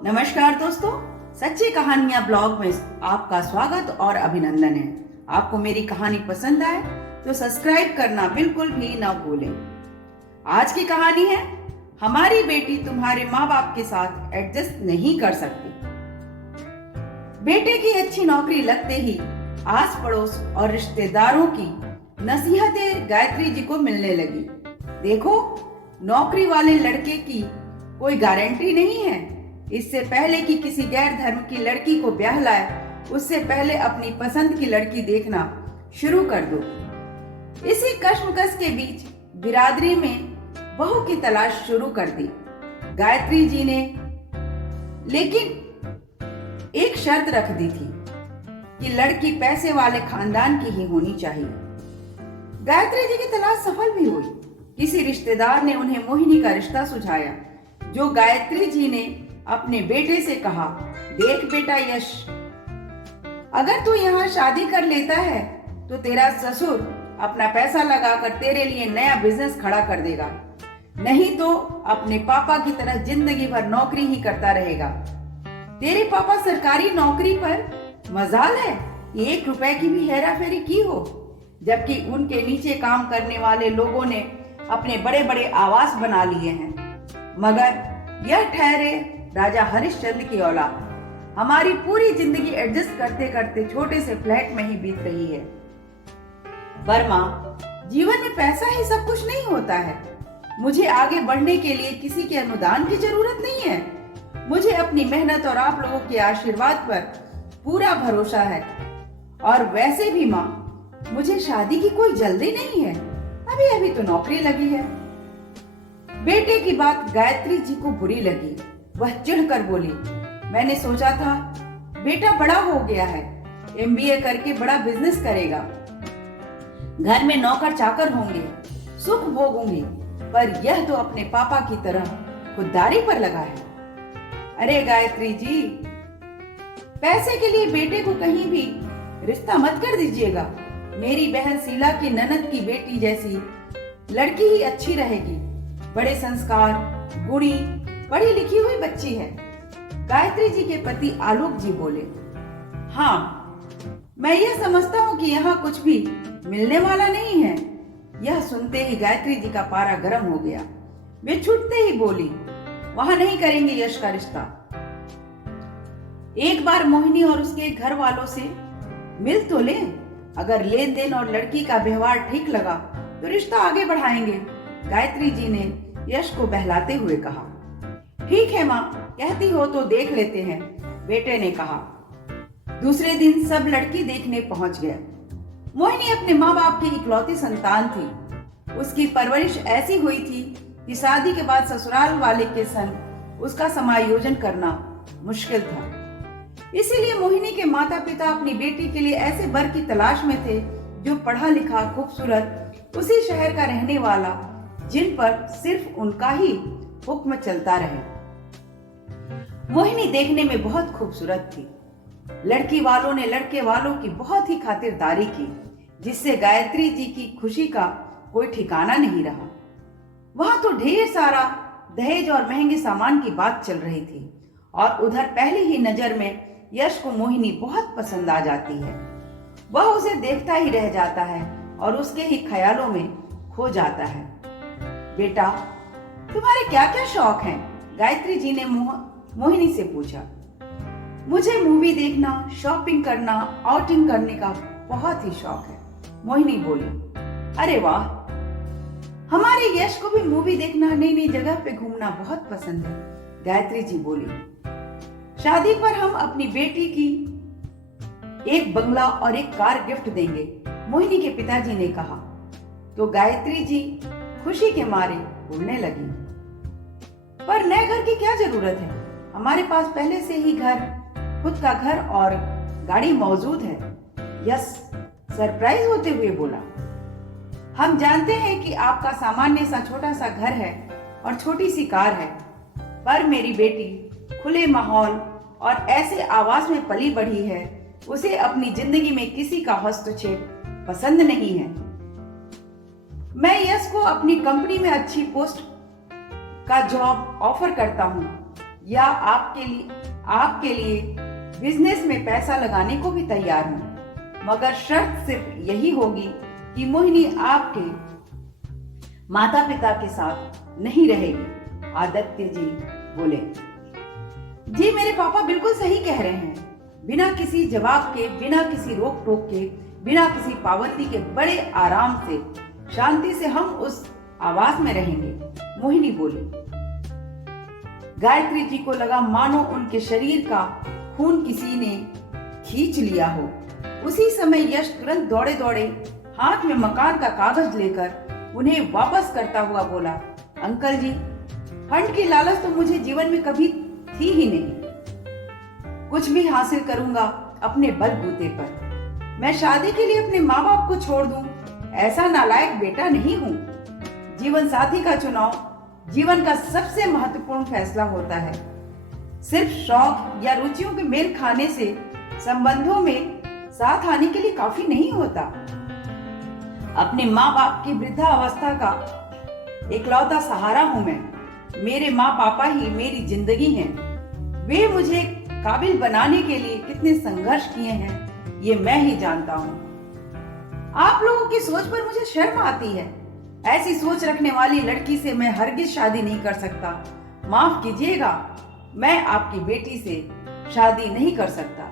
नमस्कार दोस्तों, सच्ची कहानियां ब्लॉग में आपका स्वागत और अभिनंदन है। आपको मेरी कहानी पसंद आए तो सब्सक्राइब करना बिल्कुल भी ना भूलें। आज की कहानी है, हमारी बेटी तुम्हारे माँ बाप के साथ एडजस्ट नहीं कर सकती। बेटे की अच्छी नौकरी लगते ही आस पड़ोस और रिश्तेदारों की नसीहतें गायत्री जी को मिलने लगी। देखो, नौकरी वाले लड़के की कोई गारंटी नहीं है। इससे पहले कि किसी गैर धर्म की लड़की को ब्याह लाए, उससे पहले अपनी पसंद की लड़की देखना शुरू कर दो। इसी कश्मकश के बीच बिरादरी में बहू की तलाश शुरू कर दी गायत्री जी ने, लेकिन एक शर्त रख दी थी कि लड़की पैसे वाले खानदान की ही होनी चाहिए। गायत्री जी की तलाश सफल भी हुई। किसी रिश्तेदार ने उन्हें मोहिनी का रिश्ता सुझाया, जो गायत्री जी ने अपने बेटे से कहा, देख बेटा यश, अगर तू यहाँ शादी कर लेता है तो तेरा ससुर अपना पैसा लगाकर तेरे लिए नया बिजनेस खड़ा कर देगा, नहीं तो अपने पापा की तरह जिंदगी भर नौकरी ही करता रहेगा। तेरे पापा सरकारी नौकरी पर मजाल है कि 1 रुपए की भी हेरा फेरी की हो, जबकि उनके नीचे काम करने वाले लोगों ने अपने बड़े बड़े आवास बना लिए हैं। मगर यह ठहरे राजा हरिश्चंद्र की औलाद। हमारी पूरी जिंदगी एडजस्ट करते करते छोटे से फ्लैट में ही बीत रही है। पर माँ, जीवन में पैसा ही सब कुछ नहीं होता है। मुझे आगे बढ़ने के लिए किसी के अनुदान की जरूरत नहीं है। मुझे अपनी मेहनत और आप लोगों के आशीर्वाद पर पूरा भरोसा है। और वैसे भी माँ, मुझे शादी की कोई जल्दी नहीं है। अभी अभी तो नौकरी लगी है। बेटे की बात गायत्री जी को बुरी लगी। वह चिढ़कर बोली, मैंने सोचा था बेटा बड़ा हो गया है, MBA करके बड़ा बिजनेस करेगा, घर में नौकर चाकर होंगे, सुख भोगूंगी, पर यह तो अपने पापा की तरह खुददारी पर लगा है। अरे गायत्री जी, पैसे के लिए बेटे को कहीं भी रिश्ता मत कर दीजिएगा। मेरी बहन शीला की ननद की बेटी जैसी लड़की ही अच्छी रहेगी। बड़े संस्कार, गुणी, पढ़ी लिखी हुई बच्ची है। गायत्री जी के पति आलोक जी बोले, हाँ, मैं यह समझता हूँ कि यहाँ कुछ भी मिलने वाला नहीं है। यह सुनते ही गायत्री जी का पारा गर्म हो गया। वे छूटते ही बोली, वहां नहीं करेंगे यश का रिश्ता। एक बार मोहिनी और उसके घर वालों से मिल तो ले। अगर लेन देन और लड़की का व्यवहार ठीक लगा तो रिश्ता आगे बढ़ाएंगे। गायत्री जी ने यश को बहलाते हुए कहा। ठीक है माँ, कहती हो तो देख लेते हैं, बेटे ने कहा। दूसरे दिन सब लड़की देखने पहुंच गए। मोहिनी अपने माँ बाप की इकलौती संतान थी। उसकी परवरिश ऐसी हुई थी कि शादी के बाद ससुराल वाले के संग उसका समायोजन करना मुश्किल था। इसीलिए मोहिनी के माता पिता अपनी बेटी के लिए ऐसे वर की तलाश में थे जो पढ़ा लिखा, खूबसूरत, उसी शहर का रहने वाला, जिन पर सिर्फ उनका ही हुक्म चलता रहे। मोहिनी देखने में बहुत खूबसूरत थी। लड़की वालों ने लड़के वालों की बहुत ही खातिरदारी की, जिससे गायत्री जी की खुशी का कोई ठिकाना नहीं रहा। वहां तो ढेर सारा दहेज और महंगे सामान की बात चल रही थी, और उधर पहली ही नजर में यश को मोहिनी बहुत पसंद आ जाती है। वह उसे देखता ही रह जाता है और उसके ही ख्यालों में खो जाता है। बेटा, तुम्हारे क्या क्या शौक हैं? गायत्री जी ने मोहिनी से पूछा। मुझे मूवी देखना, शॉपिंग करना, आउटिंग करने का बहुत ही शौक है, मोहिनी बोली। अरे वाह, हमारे यश को भी मूवी देखना, नई नई जगह पे घूमना बहुत पसंद है, गायत्री जी बोली। शादी पर हम अपनी बेटी की एक बंगला और एक कार गिफ्ट देंगे, मोहिनी के पिताजी ने कहा। तो गायत्री जी खुशी के मारे उड़ने लगी। पर नए घर की क्या जरूरत है? हमारे पास पहले से ही खुद का घर और गाड़ी मौजूद है, यस सरप्राइज होते हुए बोला। हम जानते हैं कि आपका सामान्य सा छोटा सा घर है और छोटी सी कार है, पर मेरी बेटी खुले माहौल और ऐसे आवास में पली बढ़ी है। उसे अपनी जिंदगी में किसी का हस्तक्षेप पसंद नहीं है। मैं यश को अपनी कंपनी में अच्छी पोस्ट का जॉब ऑफर करता हूँ, या आपके लिए बिजनेस में पैसा लगाने को भी तैयार हूँ, मगर शर्त सिर्फ यही होगी कि मोहिनी आपके माता पिता के साथ नहीं रहेगी। आदित्य जी बोले, जी मेरे पापा बिल्कुल सही कह रहे हैं। बिना किसी जवाब के, बिना किसी रोक टोक के, बिना किसी पाबंदी के बड़े आराम से, शांति से हम उस आवास में रहेंगे, मोहिनी बोली। गायत्री जी को लगा मानो उनके शरीर का खून किसी ने खींच लिया हो। उसी समय यश तुरंत दौड़े दौड़े हाथ में मकान का कागज लेकर उन्हें वापस करता हुआ बोला, अंकल जी, फंड की लालच तो मुझे जीवन में कभी थी ही नहीं। कुछ भी हासिल करूंगा अपने बलबूते पर। मैं शादी के लिए अपने माँ बाप को छोड़ दूं, ऐसा नालायक बेटा नहीं हूं। जीवन साथी का चुनाव जीवन का सबसे महत्वपूर्ण फैसला होता है। सिर्फ शौक या रुचियों के मेल खाने से संबंधों में साथ आने के लिए काफी नहीं होता। अपने माँ बाप की वृद्धावस्था का इकलौता सहारा हूं मैं। मेरे माँ पापा ही मेरी जिंदगी हैं। वे मुझे काबिल बनाने के लिए कितने संघर्ष किए हैं, ये मैं ही जानता हूँ। आप लोगों की सोच पर मुझे शर्म आती है। ऐसी सोच रखने वाली लड़की से मैं हरगिज शादी नहीं कर सकता। माफ कीजिएगा, मैं आपकी बेटी से शादी नहीं कर सकता।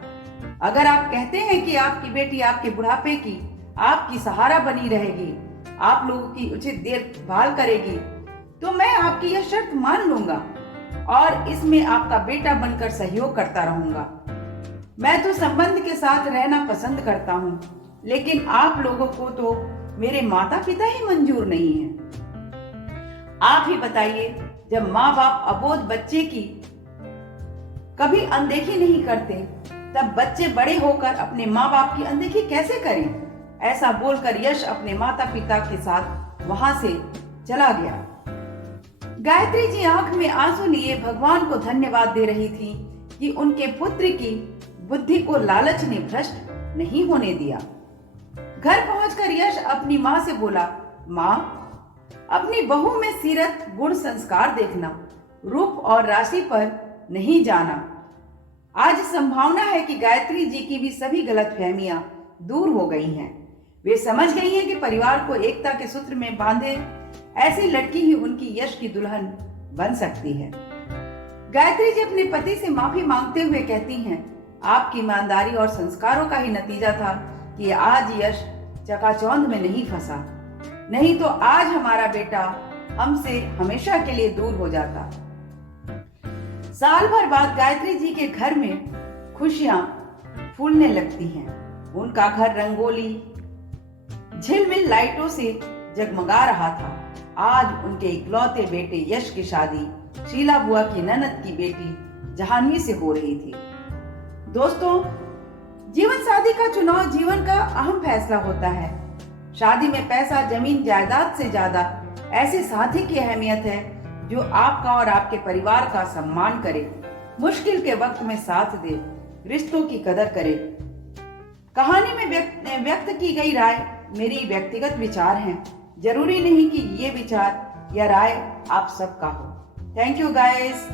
अगर आप कहते हैं कि आपकी बेटी आपके बुढ़ापे की आपकी सहारा बनी रहेगी, आप लोगों की उचित देखभाल करेगी, तो मैं आपकी यह शर्त मान लूंगा और इसमें आपका बेटा बनकर सहयोग करता रहूंगा। मैं तो संबंध के साथ रहना पसंद करता हूँ, लेकिन आप लोगों को तो मेरे माता पिता ही मंजूर नहीं है। आप ही बताइए, जब माँ बाप अबोध बच्चे की कभी अनदेखी नहीं करते, तब बच्चे बड़े होकर अपने माँ बाप की अनदेखी कैसे करें? ऐसा बोलकर यश अपने माता पिता के साथ वहां से चला गया। गायत्री जी आंख में आंसू लिए भगवान को धन्यवाद दे रही थी कि उनके पुत्र की बुद्धि को लालच ने भ्रष्ट नहीं होने दिया। घर पहुंचकर यश अपनी माँ से बोला, माँ, अपनी बहू में सीरत गुण संस्कार देखना, रूप और राशि पर नहीं जाना। आज संभावना है कि गायत्री जी की भी सभी गलतफहमियां दूर हो गई हैं। वे समझ गई हैं कि परिवार को एकता के सूत्र में बांधे ऐसी लड़की ही उनकी यश की दुल्हन बन सकती है। गायत्री जी अपने पति से माफी मांगते हुए कहती हैं, आपकी ईमानदारी और संस्कारों का ही नतीजा था कि आज यश चकाचौंध में नहीं फंसा, नहीं तो आज हमारा बेटा हमसे हमेशा के लिए दूर हो जाता। साल भर बाद गायत्री जी के घर में खुशियां फूलने लगती हैं। उनका घर रंगोली झिलमिल लाइटों से जगमगा रहा था। आज उनके इकलौते बेटे यश की शादी शीला बुआ की ननद की बेटी जहानवी से हो रही थी। दोस्तों, जीवन साथी का चुनाव जीवन का अहम फैसला होता है। शादी में पैसा, जमीन, जायदाद से ज्यादा ऐसे साथी की अहमियत है जो आपका और आपके परिवार का सम्मान करे, मुश्किल के वक्त में साथ दे, रिश्तों की कदर करे। कहानी में व्यक्त की गई राय मेरी व्यक्तिगत विचार हैं। जरूरी नहीं कि ये विचार या राय आप सबका हो। Thank you guys.